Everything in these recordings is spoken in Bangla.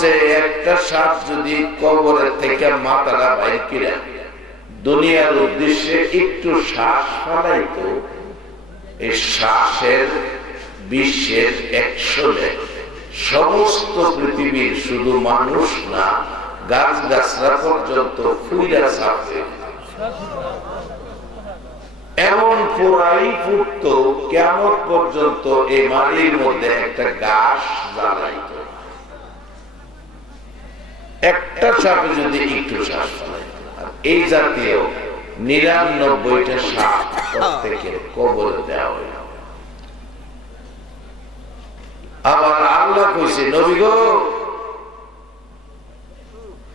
বলছে একটা সাপ যদি কবরের থেকে মাথাটা বাইর করে দুনিয়ার উদ্দেশ্যে একটু শ্বাস ফেলাইতো, এই শ্বাসের বিশ্বের 100 সমস্ত পৃথিবীর শুধু মানুষ না গাছ গাছরা পর্যন্ত ফুইরা ছাপে, এমন পুরাই ফুটত কিয়ামত পর্যন্ত এই মাটির মধ্যে একটা গাছ জ্বালাইত। একটা সাপে যদি একটু শ্বাস ফেলাইত। আর এই জাতীয় 99টা সাপ প্রত্যেকের কবরে দেওয়া হইল। আবার আল্লাহ কইছে, নবী গো,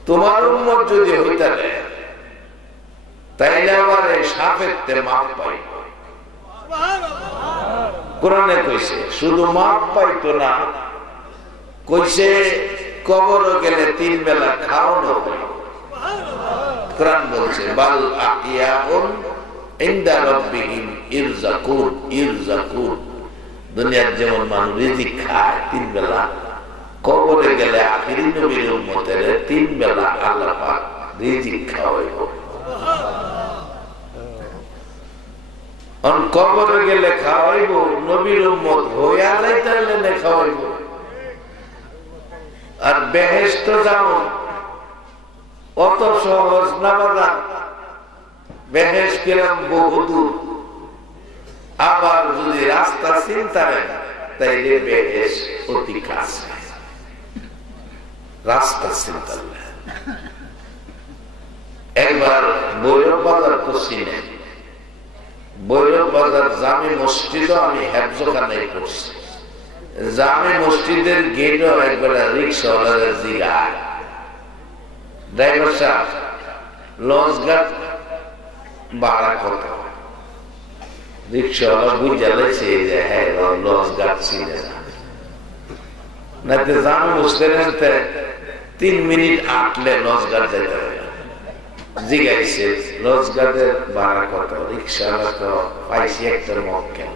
তোমার উম্মত যদি হইতারে তাইলে আমার এই সাপের মাপ পাই। কোরআনে কইছে শুধু মাপ পাইতো না, কইছে কবর গেলে 3 বেলা খাওয়ানো হয়। কোরআন বলছে বাল আহিয়াউন ইনদা রাব্বিহিম ইরযাকুন ইরযাকুন। দুনিয়ার যেমন মানুষ রিজিক খায় 3 বেলা, কবরে গেলে আখিরি নবীর উম্মতের 3 বেলা আল্লাহ পাক রিজিক খাওয়াইব। কবরে গেলে খাওয়াইব, নবীর উম্মত হইয়া যাইতে খাওয়াইব। আর বেহেশত যাও অত সহজ না বাজার, বেহেশ কিরম বহুদূর। আবার যদি রাস্তা চিন্তা নেন তাইলে বেহেশ অতি কাছে, রাস্তা চিন্তা নেন। একবার বৈরব বাজার তো চিনে, বৈরব বাজার জামে মসজিদও আমি হেফজখানায় পড়ছি। জামে মসজিদের গেটও একবার রিক্সাওয়ালাদের জিগায়, ড্রাইভার সাহেব লঞ্চ ঘাট ভাড়া কত? রিক্সাওয়ালা বুঝা লাগছে যে হ্যাঁ লঞ্চ ঘাট চিনে না, জামে মসজিদে 3 মিনিট আটলে লঞ্চ ঘাট যেতে হবে। জিগাইছে লঞ্চ ঘাটের ভাড়া কত? রিক্সাওয়ালা তো পাইছি একটা মক্কেল,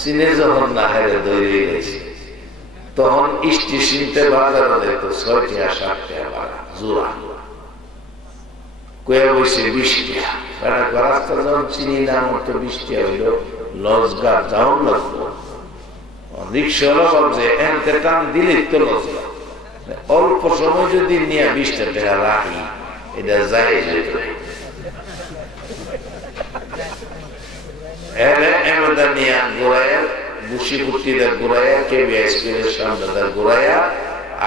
চিনে যখন না হেরে দৌড়ে গেছে তখন স্টেশনতে বাজার দিত 6 টাকা 7 টাকা ভাড়া জোড়া, কয়ে বসে 20 টাকা। রাস্তা যখন চিনি না আমার তো 20 টাকা হইল, লঞ্চ ঘাট যাও লাগবো। রিক্সাওয়ালা ভাবছে এনতে টান দিলেই তো লঞ্চ ঘাট, অল্প সময় যদি নিয়ে 20 টাকা রাখি এটা যায় যেত। বুসি ফুটিদের ঘুরাইয়া, কেবিআই স্কুলের সামনে ঘুরাইয়া,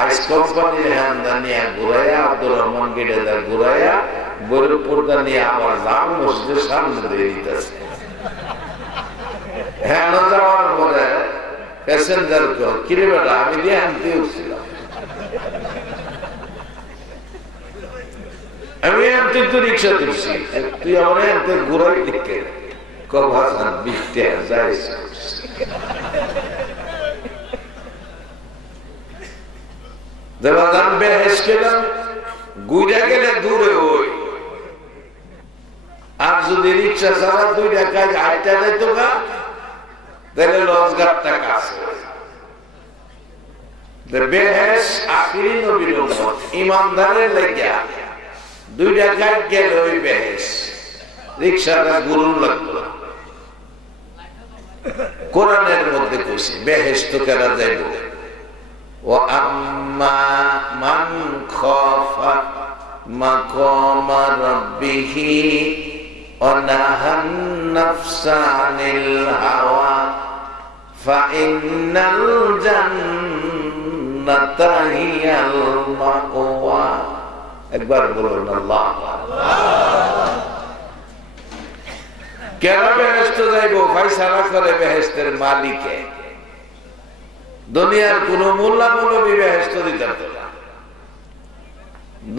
আইস কোম্পানির হ্যান্ডা নিয়ে ঘুরাইয়া, আব্দুর রহমান গেটে ঘুরাইয়া, বৈরবপুরটা নিয়ে আবার জাম মসজিদের সামনে দিয়ে দিতেছে। হ্যাঁ যাওয়ার পরে প্যাসেঞ্জার কিরে বেটা আমি দিয়ে আনতে উঠছিলাম, আমি আনতে তো রিক্সা তুলছি, তুই আমার আনতে ঘুরাই দিকে কভাসান 20 টাকা যাই। আর যদি রিক্সা ছাড়া 2 টাকায় 8 টাকা যেত না, তাহলে লঞ্চ ঘাটটা কাছে। বেহেশ আখিরি নবীর উম্মত ইমানদারের লাগিয়া 2 টাকায় গেলে ওই বেহেশ, রিক্সাটা গুরুর লাগলো। কোরআনের মধ্যে কইছে বেহেশত কেন যাইব, ও আম্মা মান খাফা মাকামা রাব্বিহি ওয়া নাহান নাফসা আনিল হাওয়া ফাইন্নাল জান্নাতা হিয়াল মাওয়া। একবার বলুন আল্লাহ। কেন বেহেশত যাইব? ফায়সালা করে বেহেশতের মালিকে। দুনিয়ার কোন মোল্লা মৌলবী বেহেশত দিতে পারত না,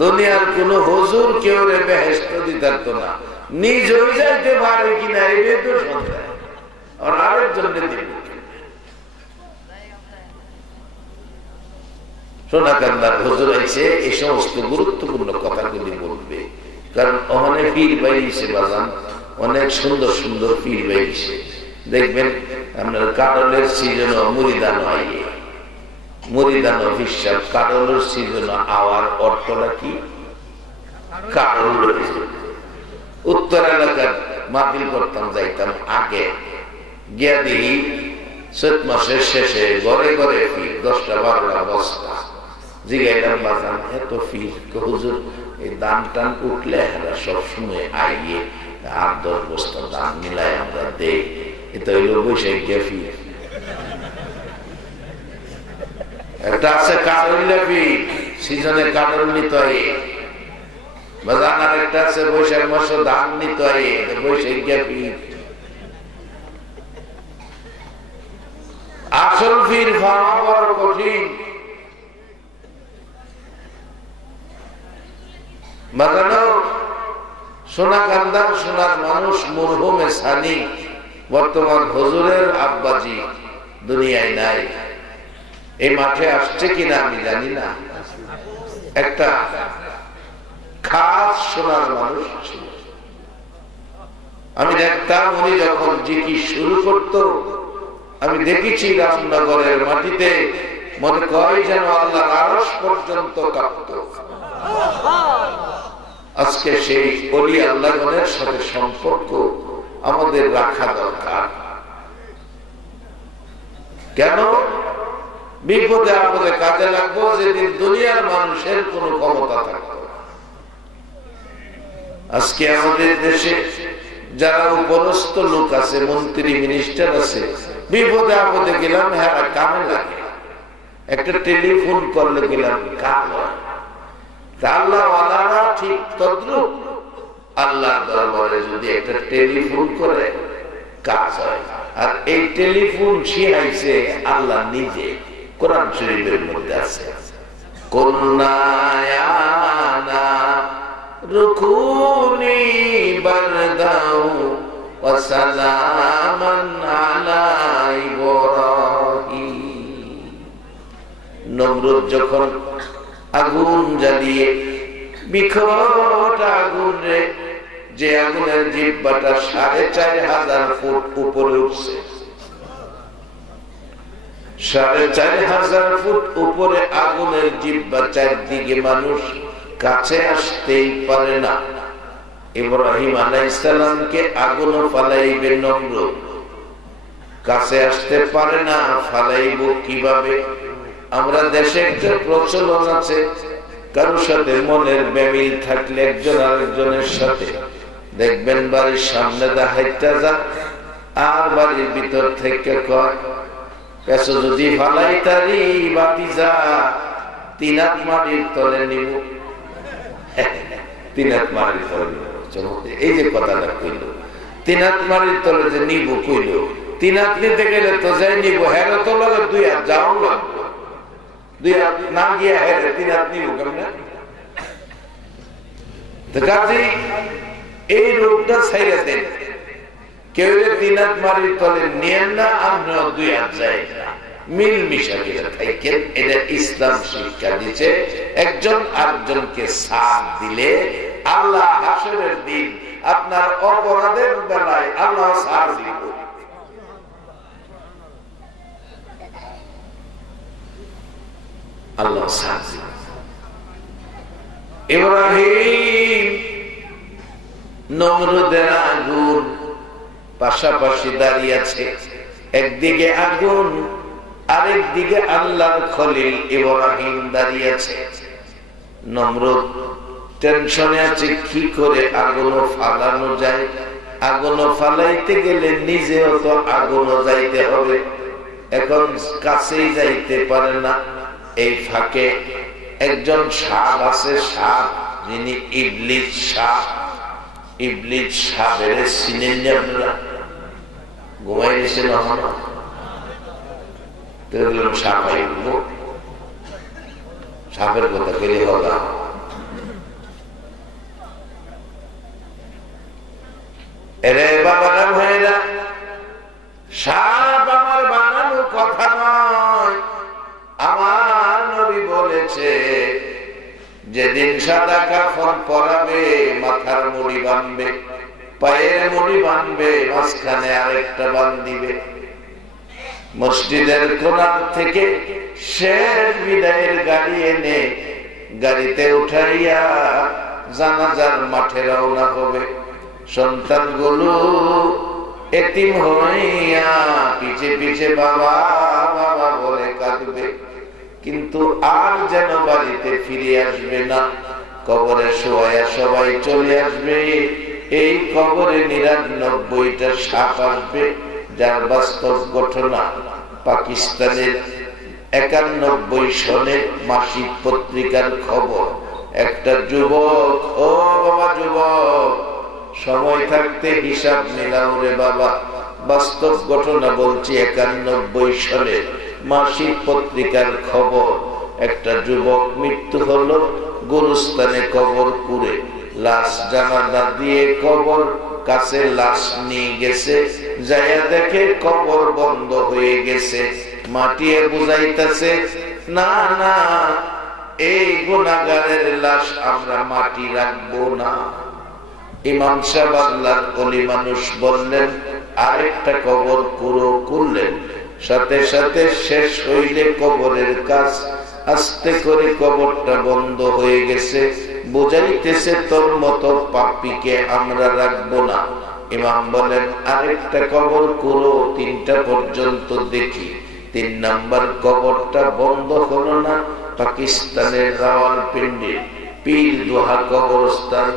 দুনিয়ার কোন হুজুর কেউ বেহেশত দিতে পারত না। নিজেই যাইতে পারে কিনা এই তো সন্দেহ, আর আরেকজন দিব। সোনাকান্দার হুজুর আইছে এই সমস্ত গুরুত্বপূর্ণ কথাগুলি বলবে, কারণ ওখানে পীর বাইছে বাজান, অনেক সুন্দর সুন্দর পীর বাইছে। দেখবেন আপনার কাটলের সিজন মুরিদান হয়, মুরিদানো হিসাব কারোর ছিল আওয়ার অর্থটা কি? কারোর। উত্তর এলাকার মাহফিল করতাম, যাইতাম, আগে গিয়া দেখি চৈত মাসের শেষে ঘরে ঘরে ফির 10-12 বস্তা। জিগাইলাম বাজান এত ফির? হুজুর এই দান টান উঠলে এরা সবসময় আইয়ে 8-10 বস্তা দান মিলাই আমরা দেই, এটা হইল বৈশাখে ফির। একটা আছে কারুল্লা ফির, সিজনে কারুল নিতে হয় বাজান, আর একটা আছে বৈশাখ মাসে দান নিতে হয়, বৈশাখে ফির। আসল ফির পাওয়া বড় কঠিন। বাজানো সোনাকান্দার সোনার মানুষ মরহুমে সানি বর্তমান হুজুরের আব্বাজি দুনিয়ায় নাই। এই মাঠে আসছে কিনা আমি জানি না। একটা খাস সোনার মানুষ ছিল। আমি দেখতাম উনি যখন জিকির শুরু করত, আমি দেখেছি রামনগরের মাটিতে মনে কয় যেন আল্লাহর আরশ পর্যন্ত কাঁপত। আজকে সেই ওলি আল্লাহগণের সাথে সম্পর্ক আমাদের রাখা দরকার। কেন? বিপদে আপদে কাজে লাগবো, যেদিন দুনিয়ার মানুষের কোন ক্ষমতা থাকতো। আজকে আমাদের দেশে যারা উপরস্থ লোক আছে, মন্ত্রী মিনিস্টার আছে, বিপদে আপদে গেলাম হ্যাঁ কামে লাগে, একটা টেলিফোন করলে গেলাম কাম হয়। আল্লাহওয়ালারা ঠিক তদ্রুপ আল্লাহ দরবারে যদি একটা টেলিফোন করে কাজ হয়। আর এই টেলিফোন শিখাইছে আল্লাহ নিজে, কোরআন শরীফের মধ্যে আছে, কুল্লায়ানা রুকুনি বারদাউ ওয়া সালামান আলা ইব্রাহিম। নমরুদ যখন আগুন জ্বালিয়ে বিকট আগুন রে, যে আগুনের জিহ্বাটা 4500 ফুট উপরে উঠছে, 4500 ফুট উপরে আগুনের জিহ্বা, চারদিকে মানুষ কাছে আসতেই পারে না। ইব্রাহিম আলাইহিস সালামকে আগুন ফালাইবে নমরুদ, কাছে আসতে পারে না, ফালাইব কিভাবে? আমরা দেশে একটা প্রচলন আছে, কারোর সাথে মনের বেমিল থাকলে একজন আরেকজনের সাথে দেখবেন বাড়ির সামনে দেখাইতে যা, আর বাড়ির ভিতর থেকে কয় পেছো যদি ফালাই তারি বাতি যা 3 হাত মাটির তলে নিব। 3 হাত মাটির তলে, এই যে কথাটা কইল, 3 হাত মাটির তলে যে নিব কইল, 3 হাত নিতে গেলে তো যাই নিব, হেরো তো লাগে 2 হাত যাও লাগবে, 2 হাত না গিয়া হেরে 3 হাত নিব কেমনে? এই রূপটা ছাইড়া দেন, কেউ 3 হাত মাটির তলে নিয়েন না, আমরা 2 হাত যাই না, মিলমিশা করে থাকেন। এটা ইসলাম শিক্ষা দিচ্ছে। একজন আরেকজনকে সাথ দিলে আল্লাহ হাসরের দিন আপনার অপরাধের বেলায় আল্লাহ সাথ দিব। আল্লাহ সাথ দিব। ইব্রাহিম নমরুদের আগুন পাশাপাশি দাঁড়িয়ে আছে, একদিকে আগুন, আরেকদিকে আল্লাহর খলিল ইব্রাহিম দাঁড়িয়ে আছে। নমরুদ টেনশনে আছে কি করে আগুন ফালানো যায়। আগুন ফালাইতে গেলে নিজেও তো আগুন যাইতে হবে, এখন কাছেই যাইতে পারে না। এই ফাঁকে একজন সাপ আছে, সাপ, যিনি ইবলিস সাপ। ইবলিস সাপের চিনেন না আপনারা? ঘুমাই গেছে না সাপ, সাপের কথা পেলে হবে। এরে বাবারা ভাইরা, সাপ আমার বানানো কথা নয়। আমার নবী বলেছে যেদিন সাদা কাফন পরাবে, মাথার মুড়ি বাঁধবে, পায়ের মুড়ি বাঁধবে, মাঝখানে আরেকটা বাঁধিবে, মসজিদের কোণার থেকে শেষ বিদায়ের গাড়ি এনে গাড়িতে উঠাইয়া জানাজার মাঠে রওনা হবে। সন্তানগুলো এতিম হইয়া পিছে পিছে বাবা বাবা বলে কাঁদবে, কিন্তু আর যেন বাড়িতে ফিরে আসবে না। কবরে শোয়া সবাই চলে আসবে। এই কবরে ৯৯টা সাপ আসবে, যার বাস্তব ঘটনা পাকিস্তানের ৯১ সনে মাসিক পত্রিকার খবর। একটা যুবক, ও বাবা যুবক, সময় থাকতে হিসাব মিলাও রে বাবা, বাস্তব ঘটনা বলছি। ৯১ সনে মাসিক পত্রিকার খবর। একটা যুবক মৃত্যু হলো, গোরস্থানে কবর কুড়ে, লাশ জানালা দিয়ে কবর কাছে লাশ নিয়ে গেছে, যাইয়া দেখে কবর বন্ধ হয়ে গেছে। মাটিয়ে বুঝাইতেছে, না না, এই গুনাহগারের লাশ আমরা মাটি রাখবো না। ইমাম সাহেব আল্লাহর ওলি মানুষ বললেন, আরেকটা কবর করলেন। সাথে সাথে শেষ হইলে কবরের কাজ আস্তে করে কবরটা বন্ধ হয়ে গেছে, বুঝাইতেছে তোর মতো পাপীকে আমরা রাখবো না। ইমাম বলেন, আরেকটা কবর করো, ৩টা পর্যন্ত দেখি। ৩ নাম্বার কবরটা বন্ধ হলো না। পাকিস্তানের রাওয়ালপিন্ডির পীর দোহা কবরস্থান,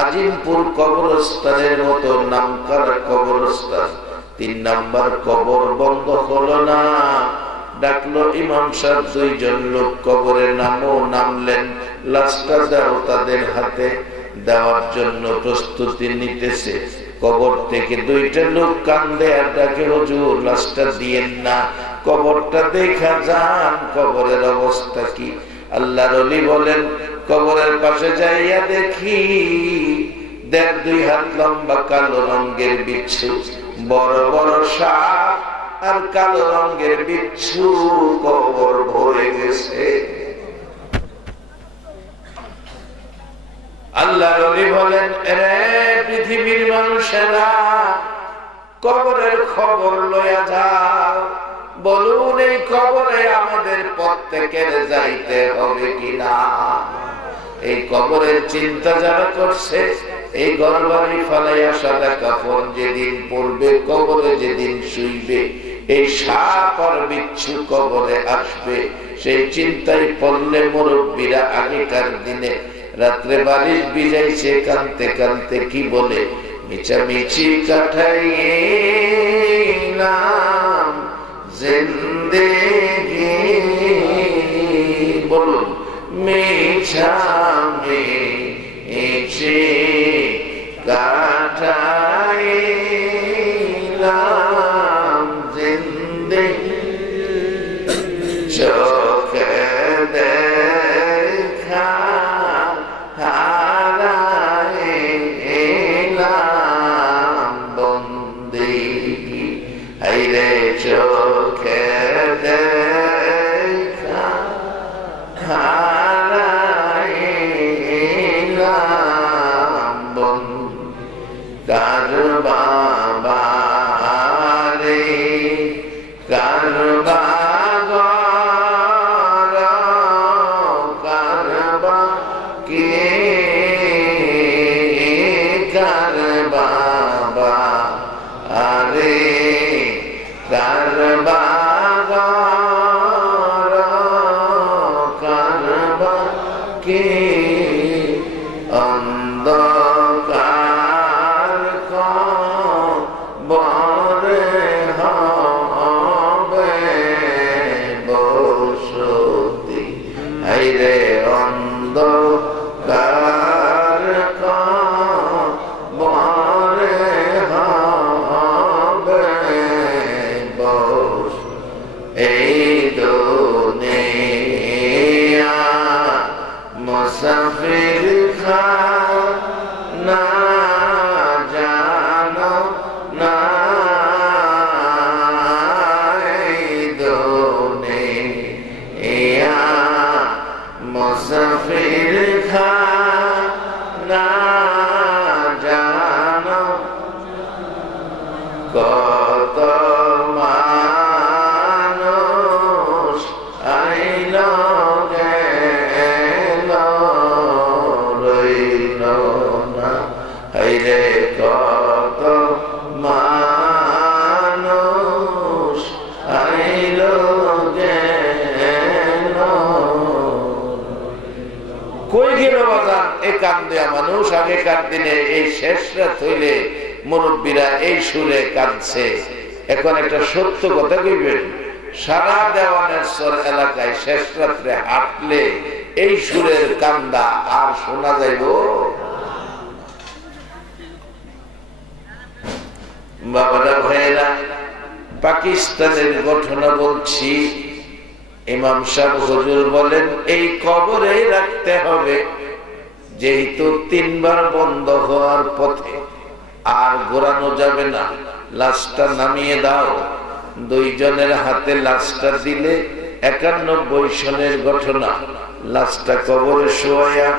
আজিমপুর কবরস্থানের মতো নামকরা কবরস্থান, ৩ নাম্বার কবর বন্ধ হলো না। ডাকলো ইমাম সাহেব, ২ জন লোক কবরে নামলেন। লাশটা দাও তাদের হাতে। দেওয়ার জন্য প্রস্তুতি নিতেছে। কবর থেকে 2টা লোক কান্দে আর ডাকে, হুজুর লাশটা দিয়েন না, কবরটা দেখা যান, কবরের অবস্থা কি। আল্লাহর ওলি বলেন, কবরের পাশে যাইয়া দেখি ১.৫-২ হাত লম্বা কালো রঙের বিচ্ছু, বড় বড় সাপ আর কালো রঙের বিচ্ছু কবর ভরে গেছে। আল্লাহর ওলি বলেন, রে পৃথিবীর মানুষেরা, কবরের খবর লইয়া যাও। বলুন, এই কবরে আমাদের প্রত্যেকের যাইতে হবে কিনা? এই কবরের চিন্তা যারা করছে, এই ঘরবাড়ি ফালাইয়া সাদা কাপড় যেদিন পরবে, কবরে যেদিন শুইবে, এই সাপ আর বিচ্ছু কবরে আসবে, সেই চিন্তায় পড়লে মুরব্বীরা আগেকার দিনে রাত্রে বালিশ ভিজাইছে কানতে কানতে কি বলে, মিছামিছি কাটাইলাম জিন্দেগি। বলুন, মিছামিছি কাটাইলাম জিন্দেগি, চোখে দেখা হারাইলাম বন্দেগি। হাইরে চোখে দেখা হারাইলাম বন্দেগি। কার বাবা রে, কার বাবা, কার কে, কার বাবা আরে, কার বাবা, কার কে, অন্ধকার কবরে হবে বসতি। হাইরে অন্ধকার কবরে হবে বসতি। এই দুনিয়া মুসাফির খানা, জানো না এই দুনিয়া মুসাফির খানা, জানো কত হাইরে কত মানুষ আইলো গেল, কই গেল বাজান এ কান দেয়া মানুষ? আগেকার দিনে এই শেষ রাত হইলে মুরব্বীরা এই সুরে কাঁদছে। এখন একটা সত্য কথা কইবেন, সারা দেওয়ানের সর এলাকায় শেষ রাত্রে হাঁটলে এই সুরের কান্দা আর শোনা যাইব? বাবারা ভাইয়েরা, পাকিস্তানের ঘটনা বলছি। ইমাম সাহেব হুজুর বলেন এই কবরে রাখতে হবে, যেহেতু 3 বার বন্ধ হওয়ার পথে আর ঘোরানো যাবে না, লাশটা নামিয়ে দাও। 2 জনের হাতে লাশটা দিলে 91 সনের ঘটনা। লাশটা কবরে শোয়া,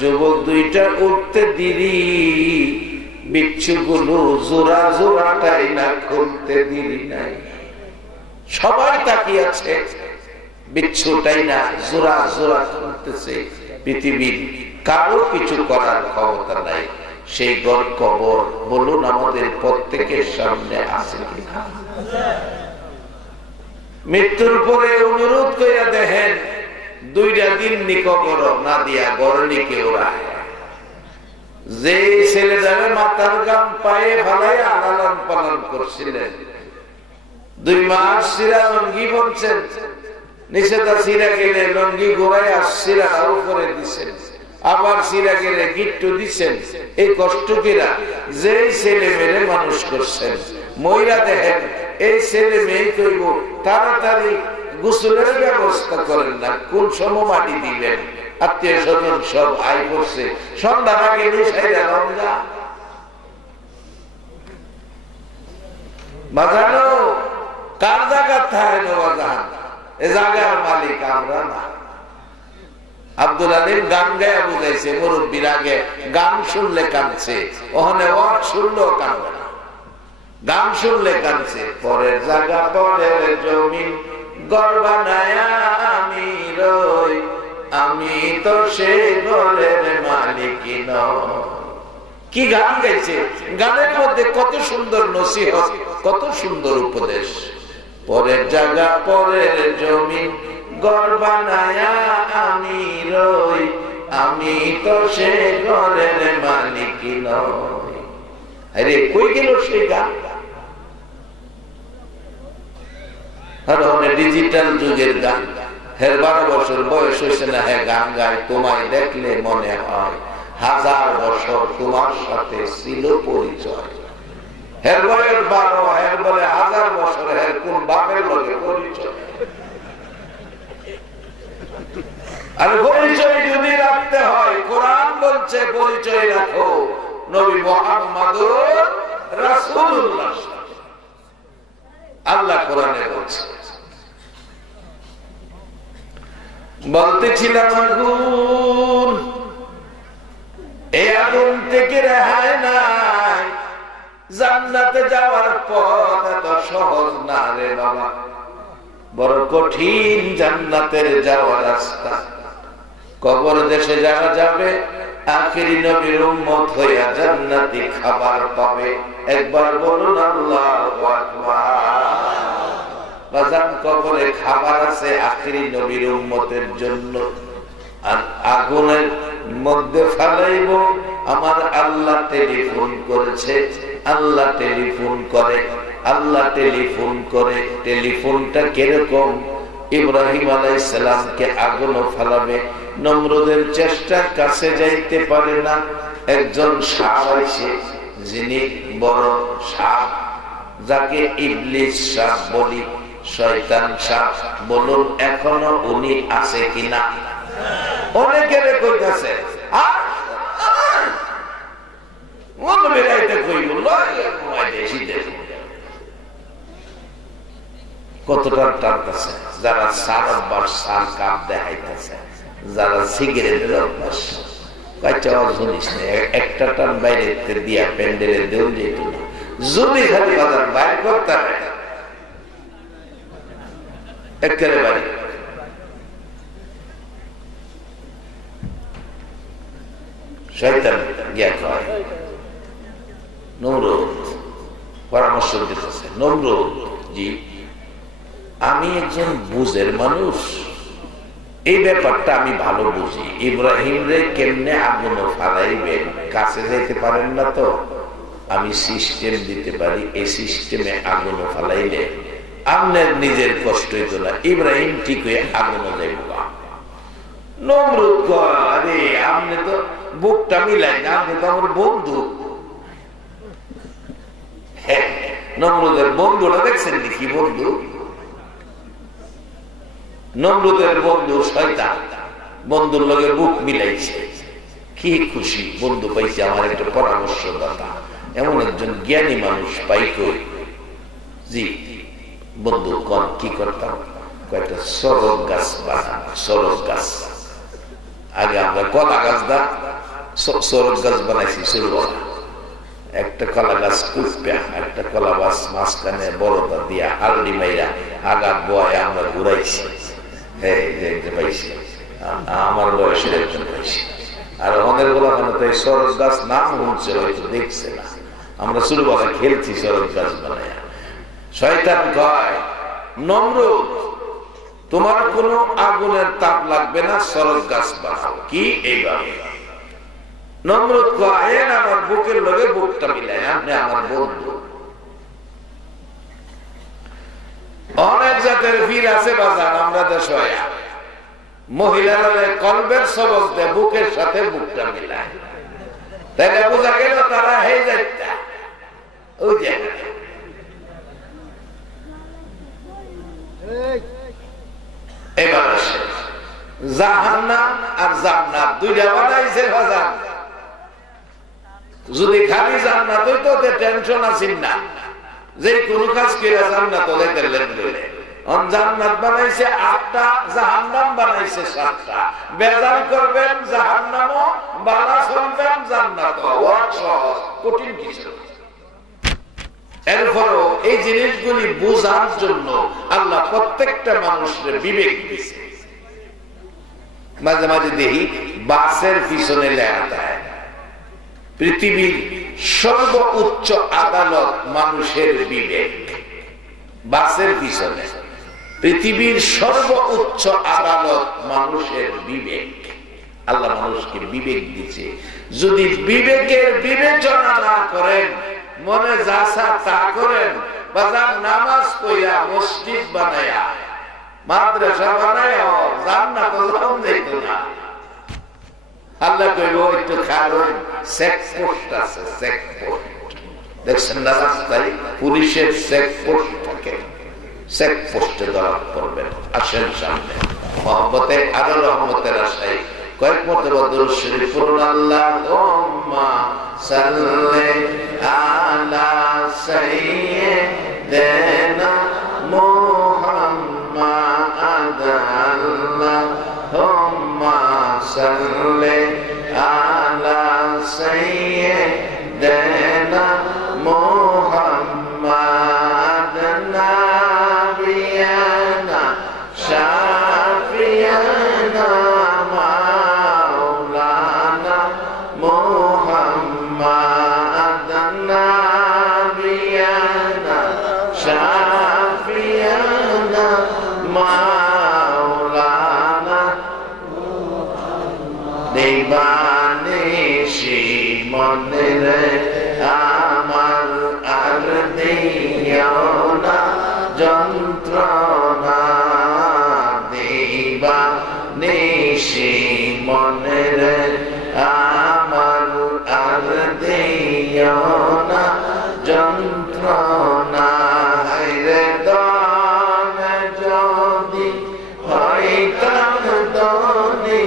যুবক 2টা উঠতে দেরি, বিচ্ছুগুলো জোড়া জোড়াটাই না খুলতে দেরি নাই। সবাই তাকিয়ে আছে, বিচ্ছুটাই না জোড়া জোড়া খুলতেছে। পৃথিবীর কারো কিছু করার ক্ষমতা নাই। সেই ঘর কবর বলুন আমাদের প্রত্যেকের সামনে আছে কিনা? মৃত্যুর পরে অনুরোধ কইরা দেখেন, 2টা দিন কবর না দিয়া গড়লি কেউ রায়। যে ছেলে যাবে মাথার গাম পায়ে ফালাইয়া লালন পালন করছিলেন, 2 মাস সিরা লঙ্গি বলছেন, নিষেধা সিরা গেলে লঙ্গি গোড়ায় সিরা উপরে দিচ্ছেন, আবার সিরা গেলে গিট্টু দিচ্ছেন। এই কষ্ট কিরা যে ছেলে মেয়ে মানুষ করছেন, মহিলা দেখেন এই ছেলে মেয়ে কইব তাড়াতাড়ি গোসলের ব্যবস্থা করেন না, কোন সময় মাটি দিবেন, আত্মীয় স্বজন সব আয় করছে, সন্ধ্যার আগে নিশাইরা রমজা বাজানো। কার জায়গা থাকে নবাজান? এ জায়গার মালিক আমরা না। আব্দুল আলীম গান গায়া বুঝাইছে, মুরব্বীর আগে গান শুনলে কাঁদছে, ওখানে ওয়াজ শুনলেও কাঁদবে না, গান শুনলে কাঁদছে। পরের জায়গা পরের জমি ঘর বানায়া আমি রই, আমি তো সে ঘরের মালিক নই। কি গান গাইছে! গানের মধ্যে কত সুন্দর নসিহত, কত সুন্দর উপদেশ। পরের জায়গা পরের জমি ঘর বানায়া আমি রই, আমি তো সে ঘরের মালিক নই। আরে কই গেল সেই গান? ডিজিটাল যুগের গান। 12 বছর বয়স হয়েছে না, হ্যাঁ গান গায়, তোমায় দেখলে মনে হয় 1000 বছর তোমার সাথে ছিল পরিচয়। হের বয়স 12, হের বলে 1000 বছর, হের কোন বাপের লগে পরিচয়? আর পরিচয় যদি রাখতে হয়, কোরআন বলছে পরিচয় রাখো নবী মুহাম্মদুর রাসূলুল্লাহ। আল্লাহ কোরআনে বলছে। বলতেছিলাম আগুন, এই আগুন থেকে রেহাই নাই। জান্নাতে যাওয়ার পথ এত সহজ না রে বাবা, বড় কঠিন জান্নাতের যাওয়ার রাস্তা। কবর দেশে যারা যাবে, আখিরি নবীর উম্মত হইয়া জান্নাতি খাবার পাবে। একবার বলুন আল্লাহু আকবার। বাজান কবরে খাবার আছে আখিরি নবীর উম্মতের জন্য। আর আগুনের মধ্যে ফেলাইব, আমার আল্লাহ টেলিফোন করেছে। আল্লাহ টেলিফোন করে, আল্লাহ টেলিফোন করে। টেলিফোনটা কিরকম? ইব্রাহিম আলাইহিস সালামকে আগুনে ফেলাবে, নমরুদের চেষ্টার কাছে যাইতে পারে না। একজন সাপ আছে, যিনি বড় সাপ, যাকে ইবলিস সাপ বলি, শয়তান সাপ। বলুন এখনো উনি আছে কিনা? অনেকের কইতাছে কতটা টানতেছে। যারা সার অভ্যাস, সার কাপ দেখাইতেছে, যারা সিগারেটের অভ্যাস, শুনিস না, একটা টান বাইরে দিয়া প্যান্ডেলের দেউল যেত না। যদি খালি বাজার বাইর করতে হয় একেবারে বাড়ি। শয়তান গিয়া কয় নমরুদ পরামর্শ দিতেছে, নমরুদ জি, আমি একজন বুঝের মানুষ, এই ব্যাপারটা আমি ভালো বুঝি। ইব্রাহিম রে কেমনে আগুন ফালাইবেন, কাছে যেতে পারেন না তো, আমি সিস্টেম দিতে পারি, এই সিস্টেমে আগুন ফালাইলে আপনার নিজের কষ্ট হইতো না, ইব্রাহিম ঠিক হয়ে আগুন যাইব। নমরুদ কয়, আরে আপনি তো বুকটা মিলাই না, আপনি তো আমার বন্ধু। হ্যাঁ, নমরুদের বন্ধুরা দেখছেন কি বন্ধু? নমরুদের বন্ধু শয়তান, বন্ধুর লগে বুক মিলাইছে, কি খুশি বন্ধু পাইছে, আমার একটা পরামর্শদাতা, এমন একজন জ্ঞানী মানুষ পাই কই। জি বন্ধু কোন কি করতাম, কয়েকটা সরল গাছ বানানো, সরল গাছ। আগে আমরা কলা গাছ দা সরল গাছ বানাইছি, সরুয়ালা একটা কলা গাছ কুপা, একটা কলা গাছ মাঝখানে বড়দা দিয়া আলডি মাইরা আগাত বয় আমরা ঘুরাইছি। পাইছি আমার বয়সের একজন পাইছি, আর আমাদের গোলাখানে তো এই সরল গাছ নাম শুনছে, হয়তো দেখছে না, আমরা ছোটবেলা খেলছি সরল গাছ বানায়। শয়তান কয়, নমরুদ তোমার কোন আগুনের তাপ লাগবে না, সরল গাছ বানাও। কি এইভাবে? নমরুদ কয়, আমার বুকের লগে বুকটা মিলাই, আপনি আমার বন্ধু। অনেক জাতের বীর আছে বাজার আমরা দেশে, মহিলারা কলবের সবক দেয়, বুকের সাথে বুকটা মিলায়, তাইলে বোঝা গেল তারা হয়ে যায়। ওই যে এবার আসে জাহান্নাম আর জান্নাত, দুইটা বানাইছে বাজার। যদি খালি জান্নাত হইতো টেনশন আসিন না, যে কোন কাজ করে জান্নাত হইতে লেনদেন। জান্নাত বানাইছে 8টা, জাহান্নাম বানাইছে 7টা। বেজার করবেন জাহান্নামও, বালা চলবেন জান্নাতও, কঠিন কিছু। এরপরও এই জিনিসগুলি বোঝার জন্য আল্লাহ প্রত্যেকটা মানুষের বিবেক দিয়েছে। মাঝে মাঝে দেখি বাসের পিছনে লেখা দেয়, পৃথিবীর সর্বোচ্চ আদালত মানুষের বিবেক। বাসের পিছনে পৃথিবীর সর্বোচ্চ আদালত মানুষের বিবেক। আল্লাহ মানুষকে বিবেক দিচ্ছে, যদি বিবেকের বিবেচনা না করেন, মনে যাসা তা করেন, বাজার নামাজ পড়া, মসজিদ বানায়া, মাদ্রাসা বানায়া, জান্নাত যাইত না। আল্লাহ কইব একটু কারণ চেকপোস্ট আছে, চেকপোস্ট দেখছেন না রাস্তায় পুলিশের চেকপোস্ট থাকে, চেকপোস্টে ধরা পড়বেন। আসেন সামনে মহব্বতে আরো রহমতের আশায় কয়েক মর্তবা দুরূদ শরীফ পড়ুন। আল্লাহুম্মা সাল্লি আলা সাইয়্যিদিনা মুহাম্মাদ, আল্লাহুম্মা সাল্লি আলা সাইয়্যিদিনা মুহাম্মাদ, নাবিয়ানা শাফিয়ানা মাওলানা মুহাম্মাদ, নাবিয়ানা শাফিয়ানা মাওলানা দেবানিশি মনে আমার আর দিও না যন্ত্রণা, দেবানিশি মনে আমার আর দিও না যন্ত্রণা। রে দান যদি হইতাম দনি,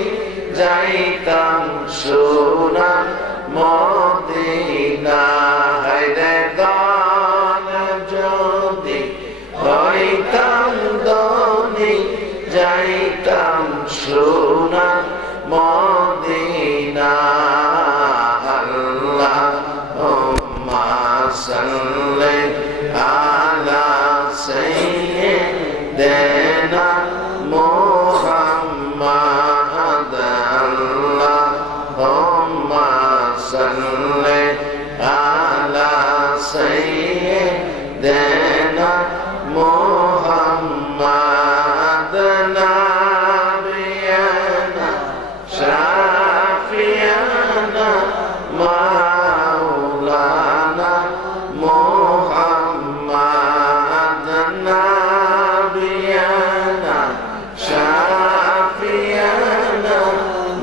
যাইতাম সোনা মদিনা। রে দান যদি হইতাম দনি, যাইতাম সোনা মদিনা। আল্লাহুম্মা সাল্লি আলা সাইয়্যিদিনা মুহাম্মাদ, আল্লাহুম্মা সাল্লি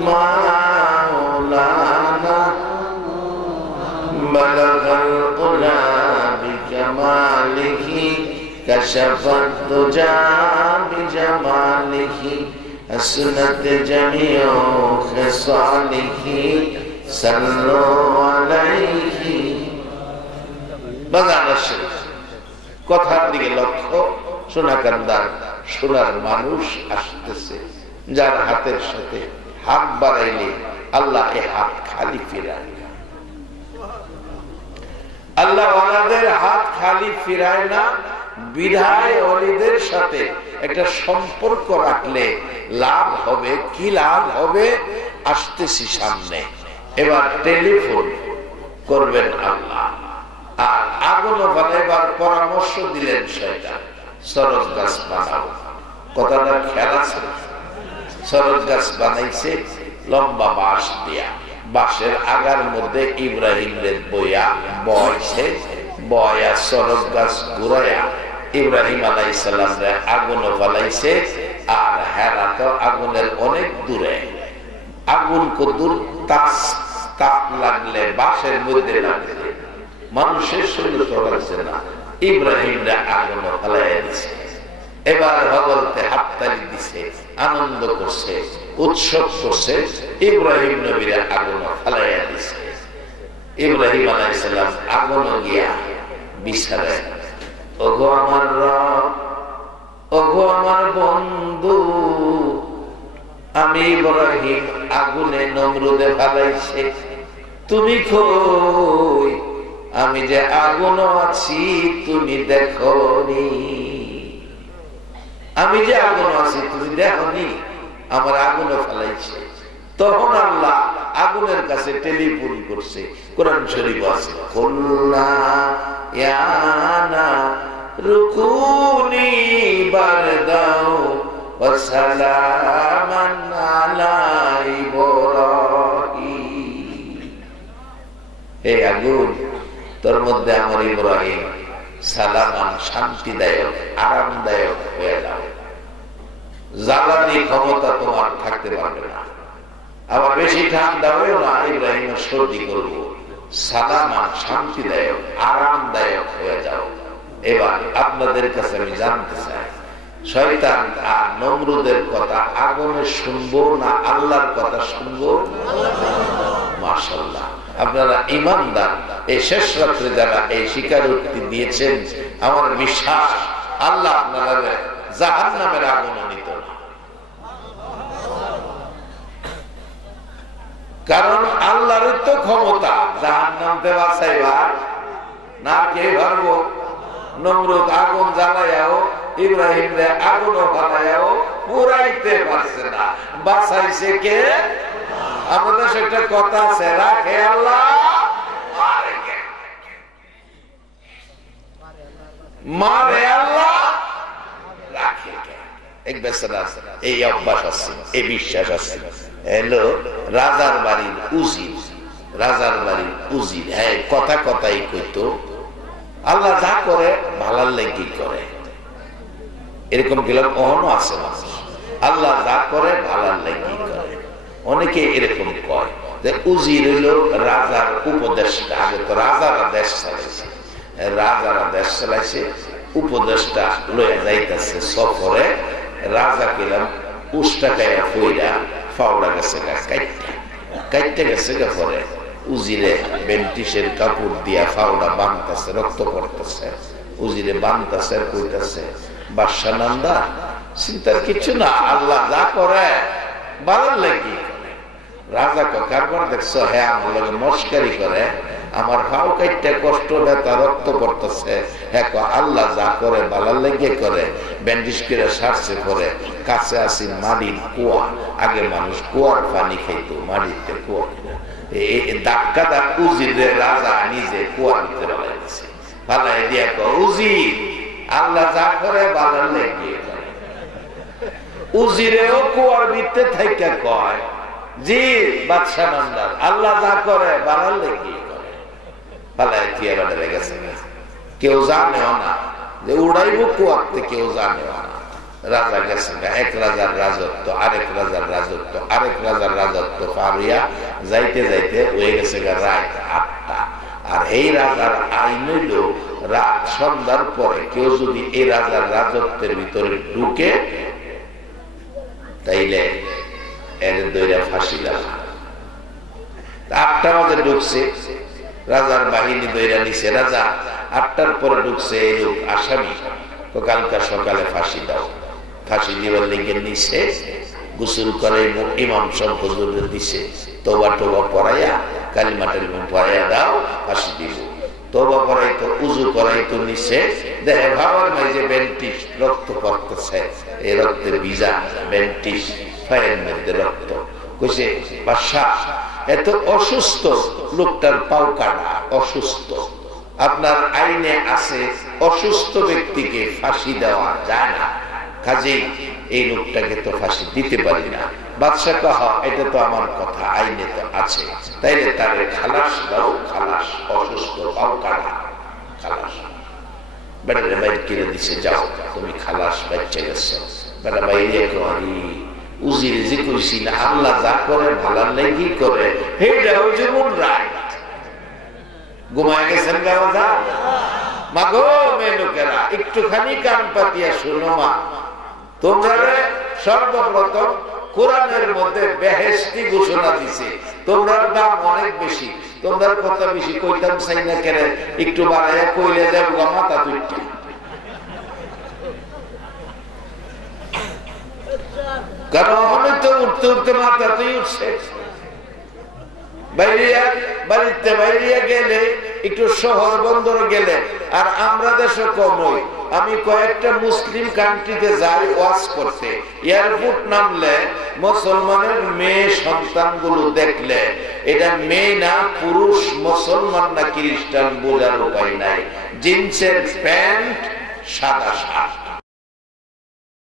মাওলানা বালাগাল উলা বিকামালিহি কাশাফাত দুজা বিজামালিহি হাসনাত জামিউ খিসালিহি সাল্লু আলাইহি। বাংলাদেশে কথার দিকে লক্ষ্য, সোনাকান্দার সোনার মানুষ আসতেছে, যার হাতের সাথে হাত বাড়াইলে আল্লাহ এ হাত খালি ফিরায়। আল্লাহ ওয়ালাদের হাত খালি ফিরায় না, বিধায় ওলিদের সাথে একটা সম্পর্ক রাখলে লাভ হবে। কি লাভ হবে? আসতেছি সামনে, এবার টেলিফোন করবেন আল্লাহ, আর আগুন বানাইবার পরামর্শ দিলেন শয়তান, সরস গাছ বানাও। কথাটা খেয়াল আছে? সরস গাছ বানাইছে লম্বা বাঁশ দিয়া, বাঁশের আগার মধ্যে ইব্রাহিম রে বইয়া বয়ছে, বয়া সরস গাছ ঘুরাইয়া ইব্রাহিম আলাইহিস সালাম রে আগুন ফালাইছে। আর হেরা তো আগুনের অনেক দূরে, আগুন কদূর তাপ লাগলে বাঁশের মধ্যে লাগছে, মানুষের শরীর চলাচ্ছে না, ইব্রাহিম রে আগুন ফালাইয়া দিছে। এবার হযরতে হাততালি দিছে, আনন্দ করছে, উৎসব করছে, ইব্রাহিম নবীরে আগুন ফালাইয়া দিছে। ইব্রাহিম আলাইহিস সালাম আগুন গিয়া বিচারে, ওগো আমার রব, ওগো আমার বন্ধু, আমি ইব্রাহিম আগুনে নমরুদে ফালাইছে, তুমি কই? আমি যে আগুন আছি তুমি দেখোনি, আমি যে আগুন আছি তুমি দেখোনি, আমার আগুন ফেলাইছে। তখন আল্লাহ আগুনের কাছে টেলিফোন করছে। কোরআন শরীফ আছে, কুল্লা ইয়া রুকুনি বারদাও ওয়া সালামান আলা ইব্রাহিম। হে আগুন, তোর মধ্যে আমার ইব্রাহিম সালামান শান্তিদায়ক, আরামদায়ক হয়ে যাও। জ্বালানি ক্ষমতা তোমার থাকতে পারবে না, আবার বেশি ঠান্ডা হয়েও না, ইব্রাহিমের সর্দি করবো। সালামান শান্তিদায়ক, আরামদায়ক হয়ে যাও। এবার আপনাদের কাছে আমি জানতে চাই, শয়তান আর নমরুদের কথা আগুনে শুনবো না আল্লাহর কথা শুনবো? মাশাআল্লাহ, আপনারা ইমানদার। এই শেষ রাত্রে যারা এই স্বীকারোক্তি দিয়েছেন, আমার বিশ্বাস আল্লাহ আপনারা জাহান্নামের আগুন নিত না। কারণ আল্লাহর তো ক্ষমতা জাহান্নাম তে বাঁচাইবার, না কে পারবো? নমরুদ আগুন জ্বালাইয়াও ইব্রাহিম রে আগুন ফালাইয়াও পুরাইতে পারছে না, বাঁচাইছে কে? আমাদের একটা কথা আছে, রাখে আল্লাহ মারে আল্লাহ রাখে কে? এক বেচারা আছে, এই অভ্যাস আছে, এই বিশ্বাস আছে। এলো রাজার বাড়ির উজির, রাজার বাড়ির উজির, হ্যাঁ কথা কথাই কইতো আল্লাহ যা করে ভালার লেগে করে। এরকম গেলাম অহনো আছে মানুষ, আল্লাহ যা করে ভালার লেগে করে। অনেকে এরকম কয় যে উজির হইল রাজার উপদেষ্টা। আগে তো রাজারা দেশ চালাইছে, রাজারা দেশ চালাইছে, উপদেষ্টা লয়ে যাইতেছে সফরে, রাজা পেলাম উষ্টা খাইয়া ফইরা ফাওড়া গেছে কাইটে গেছে গা। পরে উজিরে বেন্টিসের কাপড় দিয়া ফাওড়া বাঁধতেছে, রক্ত পড়তেছে, উজিরে বাঁধতেছে, কইতেছে বাদশা নান্দা চিন্তার কিছু না, আল্লাহ যা করে ভালো লাগি। রাজা কারবার দেখছো, হ্যাঁ আমার লগে মস্কারি করে, আমার ফাও কাইটে কষ্ট ব্যথা রক্ত পড়তেছে, হ্যাঁ আল্লাহ যা করে ভালো লেগে করে। ব্যান্ডিশ করে সারছে, পরে কাছে আসি মাটির কুয়া, আগে মানুষ কুয়ার পানি খাইত, মাটিতে কুয়া ধাক্কা দাগ উজিরে রাজা নিজে কুয়ার ভিতরে লাগছে, ফালাই দিয়া উজি আল্লাহ যা করে ভালো লেগে করে। উজিরেও কুয়ার ভিতরে থাইকা কয়, জি বাদশা নান্দার আল্লাহ যা করে ভালো লেগে করে। ফালাই দিয়ে গেছে, কেউ জানেও না যে উড়াইব কুয়াতে, কেউ জানেও না। রাজা গেছে, এক রাজার রাজত্ব, আরেক রাজার রাজত্ব, আরেক রাজার রাজত্ব পারিয়া যাইতে যাইতে হয়ে গেছে রাত 8টা। আর এই রাজার আইন হইল রাত সন্ধ্যার পরে কেউ যদি এই রাজার রাজত্বের ভিতরে ঢুকে তাইলে এর দইরা ফাঁসি দেওয়া। 8টা বাজে ঢুকছে, রাজার বাহিনী দইরা নিছে, রাজা 8টার পরে ঢুকছে এই লোক আসামি, তো কালকা সকালে ফাঁসি দাও। ফাঁসি দিবার লিগে নিছে, গোসল করে ইমাম সব হুজুর দিছে, তোবা টোবা পড়াইয়া কালিমা টালিমা পড়াইয়া দাও, ফাঁসি দিব। তোবা পড়াইতো, উজু করাইতো নিছে, দেখে ভাবার মাঝে বেন্টিস রক্ত পড়তেছে, এই রক্তে ভিজা বেন্টিস, ফায়ের মধ্যে রক্ত। কইছে বাদশাহ এত অসুস্থ, লোকটার পাও কাটা, অসুস্থ, আপনার আইনে আছে অসুস্থ ব্যক্তিকে ফাঁসি দেওয়া যায় না, কাজেই এই লোকটাকে তো ফাঁসি দিতে পারি না। বাদশা কহা এটা তো আমার কথা, আইনে তো আছে, তাইলে তারে খালাস দাও, খালাস, অসুস্থ পাও কাটা, খালাস। বেটারে বাইরে কিনে দিছে, যাও তুমি খালাস, বাচ্চা গেছে। বেটা বাইরে করি উজির যে কইছি না, আল্লাহ যা করে ভালার লেগি করে, হেটাও যেমন রাইট। ঘুমায় গেছেন গাওয়া মা গো, মেয়ে লোকেরা একটুখানি কান পাতিয়া শোনো মা, তোমরা সর্বপ্রথম কোরআনের মধ্যে বেহেশতি ঘোষণা দিছে, তোমরা দাম অনেক বেশি, তোমরা কথা বেশি কইতাম চাই না কেন, একটু বাড়াইয়া কইলে যাব মাথা তুইটা। কারণ আমি তো উঠতে উঠতে মাথা তুই উঠছে। বাড়িতে বাইরিয়া গেলে একটু শহর বন্দর গেলে, আর আমরা দেশে কমই, আমি কয়েকটা মুসলিম কান্ট্রিতে যাই ওয়াজ করতে, এয়ারপোর্ট নামলে মুসলমানের মেয়ে সন্তানগুলো দেখলে এটা মেয়ে না পুরুষ, মুসলমান না খ্রিস্টান বোঝার উপায় নাই। জিন্সের প্যান্ট, সাদা শার্ট,